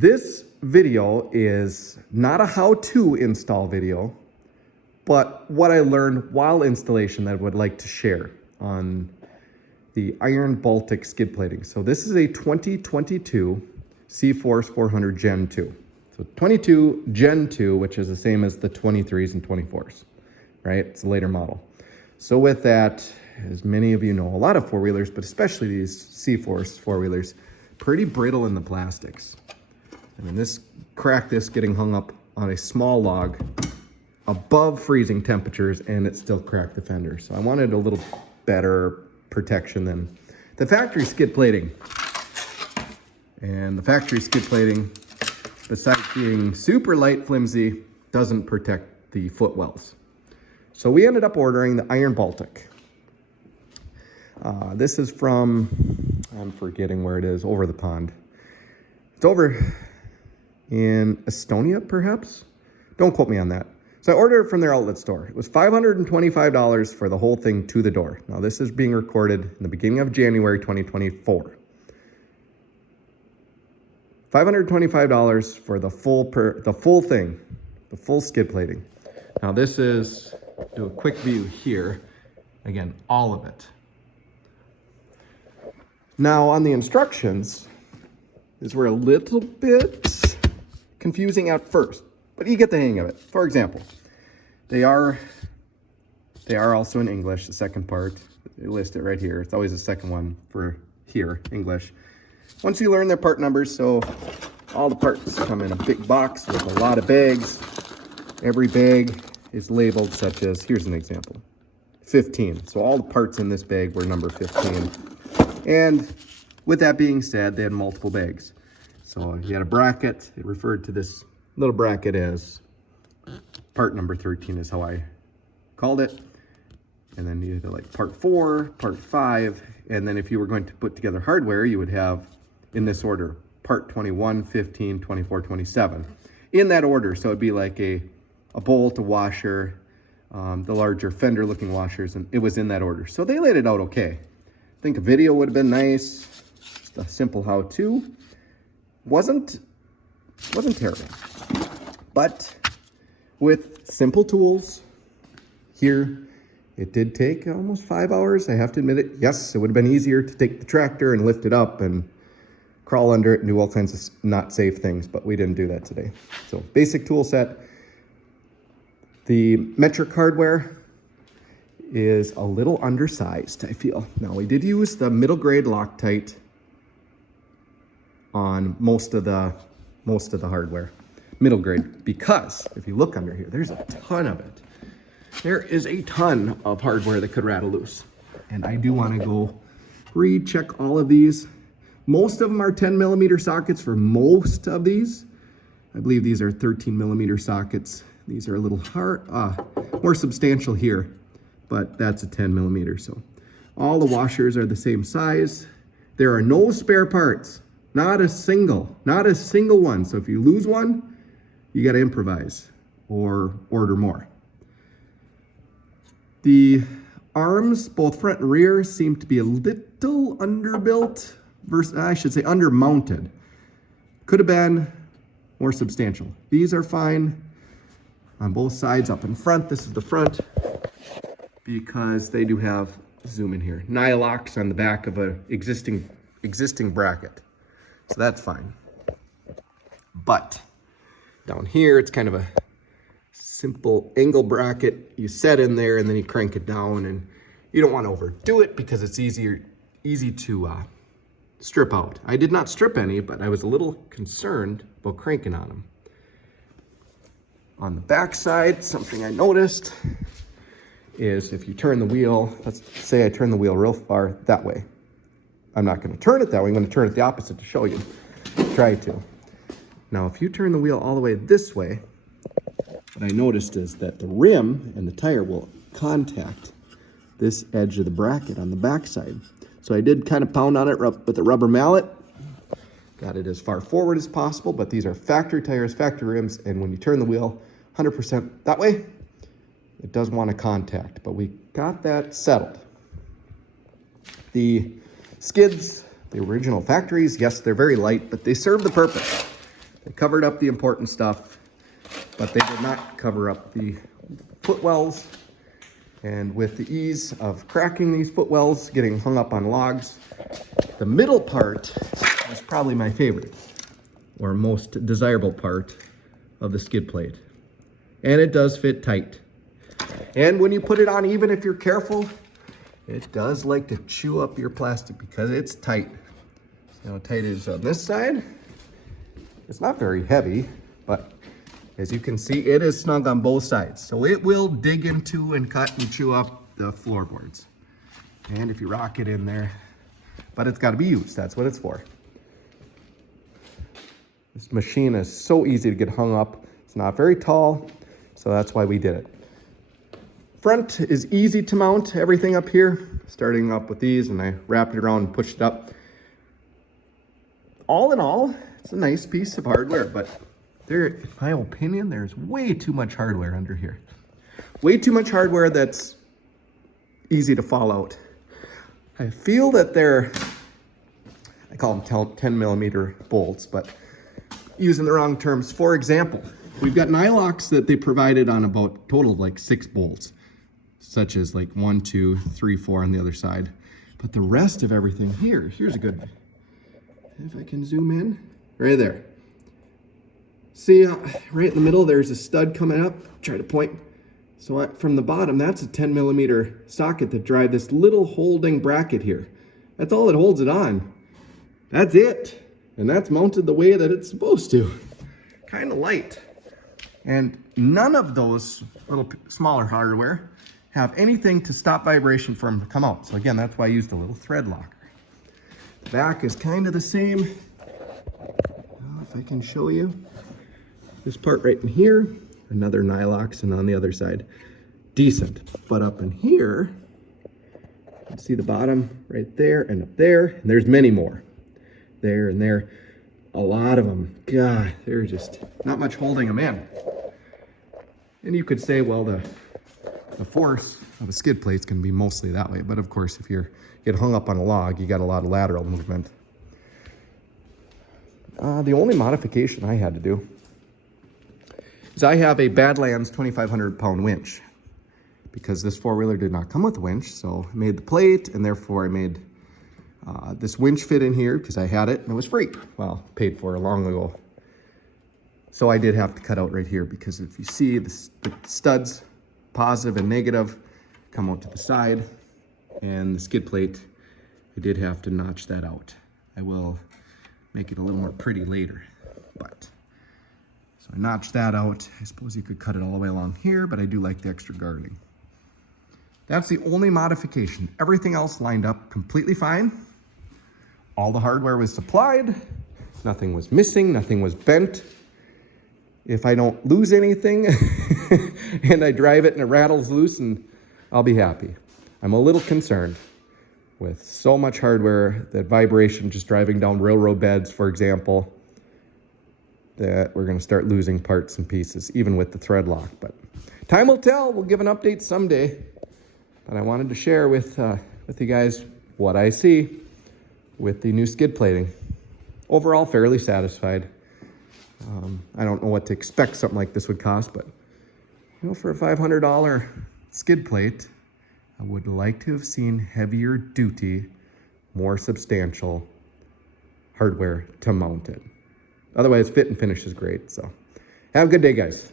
This video is not a how-to install video, but what I learned while installation that I would like to share on the Iron Baltic skid plating. So this is a 2022 cforce 400 Gen 2. So 22 Gen 2, which is the same as the 23s and 24s, right? It's a later model. So with that, as many of you know, a lot of four-wheelers, but especially these cforce four-wheelers, pretty brittle in the plastics. I mean, this getting hung up on a small log above freezing temperatures, and it still cracked the fender. So I wanted a little better protection than the factory skid plating. And the factory skid plating, besides being super light, flimsy, doesn't protect the footwells. So we ended up ordering the Iron Baltic. This is from, I'm forgetting where it is, over the pond. It's over in Estonia, perhaps? Don't quote me on that. So I ordered it from their outlet store. It was $525 for the whole thing to the door. Now this is being recorded in the beginning of January 2024. $525 for the full thing, the full skid plating. Now this is, do a quick view here. Again, all of it. Now on the instructions, these were a little bit confusing at first, but you get the hang of it. For example, they are also in English, the second part. They list it right here. It's always the second one for here, English. Once you learn their part numbers, so all the parts come in a big box with a lot of bags. Every bag is labeled such as, here's an example, 15. So all the parts in this bag were number 15. And with that being said, they had multiple bags. So you had a bracket. It referred to this little bracket as part number 13 is how I called it. And then you had like part 4, part 5. And then if you were going to put together hardware, you would have in this order, part 21, 15, 24, 27. In that order. So it'd be like a bolt, a washer, the larger fender looking washers, and it was in that order. So they laid it out okay. I think a video would have been nice. Just a simple how-to. Wasn't terrible. But with simple tools here, it did take almost 5 hours. I have to admit it. Yes, it would have been easier to take the tractor and lift it up and crawl under it and do all kinds of not safe things, but we didn't do that today. So basic tool set. The metric hardware is a little undersized, I feel. Now we did use the middle grade Loctite on most of the hardware, middle grade, because if you look under here, there's a ton of it. There is a ton of hardware that could rattle loose. And I do want to go recheck all of these. Most of them are 10 millimeter sockets for most of these. I believe these are 13 millimeter sockets. These are a little more substantial here, but that's a 10 millimeter. So all the washers are the same size. There are no spare parts, not a single one. So if you lose one, you got to improvise or order more. The arms, both front and rear, seem to be a little underbuilt versus, I should say undermounted. Could have been more substantial. These are fine on both sides. Up in front, this is the front, because they do have, zoom in here, nylocks on the back of a existing bracket. So that's fine. But down here, it's kind of a simple angle bracket. You set in there and then you crank it down, and you don't want to overdo it because it's easy to strip out. I did not strip any, but I was a little concerned about cranking on them. On the back side, something I noticed is if you turn the wheel, let's say I turn the wheel real far that way. I'm not going to turn it that way. I'm going to turn it the opposite to show you. Try to. Now, if you turn the wheel all the way this way, what I noticed is that the rim and the tire will contact this edge of the bracket on the back side. So I did kind of pound on it with a rubber mallet. Got it as far forward as possible, but these are factory tires, factory rims, and when you turn the wheel 100% that way, it does want to contact, but we got that settled. The skids, the original factories, yes, they're very light, but they serve the purpose. They covered up the important stuff, but they did not cover up the footwells. And with the ease of cracking these footwells, getting hung up on logs, the middle part is probably my favorite or most desirable part of the skid plate. And it does fit tight. And when you put it on, even if you're careful, it does like to chew up your plastic because it's tight. You know how tight it is on this side. It's not very heavy, but as you can see, it is snug on both sides. So it will dig into and cut and chew up the floorboards. And if you rock it in there, but it's got to be used. That's what it's for. This machine is so easy to get hung up. It's not very tall, so that's why we did it. Front is easy to mount everything up here, starting up with these, and I wrapped it around and pushed it up. All in all, it's a nice piece of hardware, but there, in my opinion, there's way too much hardware under here. Way too much hardware that's easy to fall out. I feel that they're, I call them 10 millimeter bolts, but using the wrong terms. For example, we've got nylocks that they provided on about a total of like 6 bolts, such as like 1, 2, 3, 4 on the other side. But the rest of everything here, here's a good, if I can zoom in, right there. See, right in the middle, there's a stud coming up. Try to point. So from the bottom, that's a 10 millimeter socket that drives this little holding bracket here. That's all that holds it on. That's it. And that's mounted the way that it's supposed to. Kind of light. And none of those little smaller hardware have anything to stop vibration from come out. So again, that's why I used a little thread locker. The back is kind of the same. If I can show you. This part right in here, another nylox, and on the other side, decent. But up in here, you can see the bottom right there and up there, and there's many more. There and there, a lot of them. God, they're just not much holding them in. And you could say, well, the force of a skid plate's can be mostly that way. But of course, if you get hung up on a log, you got a lot of lateral movement. The only modification I had to do is I have a Badlands 2,500 pound winch because this four-wheeler did not come with a winch. So I made the plate, and therefore I made this winch fit in here because I had it and it was free. Well, paid for long ago. So I did have to cut out right here because if you see the studs, positive and negative, come out to the side, and the skid plate, I did have to notch that out. I will make it a little more pretty later, but so I notched that out. I suppose you could cut it all the way along here, but I do like the extra guarding. That's the only modification. Everything else lined up completely fine. All the hardware was supplied. Nothing was missing, nothing was bent. If I don't lose anything and I drive it and it rattles loose, and I'll be happy. I'm a little concerned with so much hardware, that vibration just driving down railroad beds, for example, that we're going to start losing parts and pieces, even with the thread lock. But time will tell. We'll give an update someday. But I wanted to share with you guys what I see with the new skid plating. Overall, fairly satisfied. I don't know what to expect something like this would cost, but you know, for a $500 skid plate, I would like to have seen heavier duty, more substantial hardware to mount it. Otherwise, fit and finish is great. So have a good day, guys.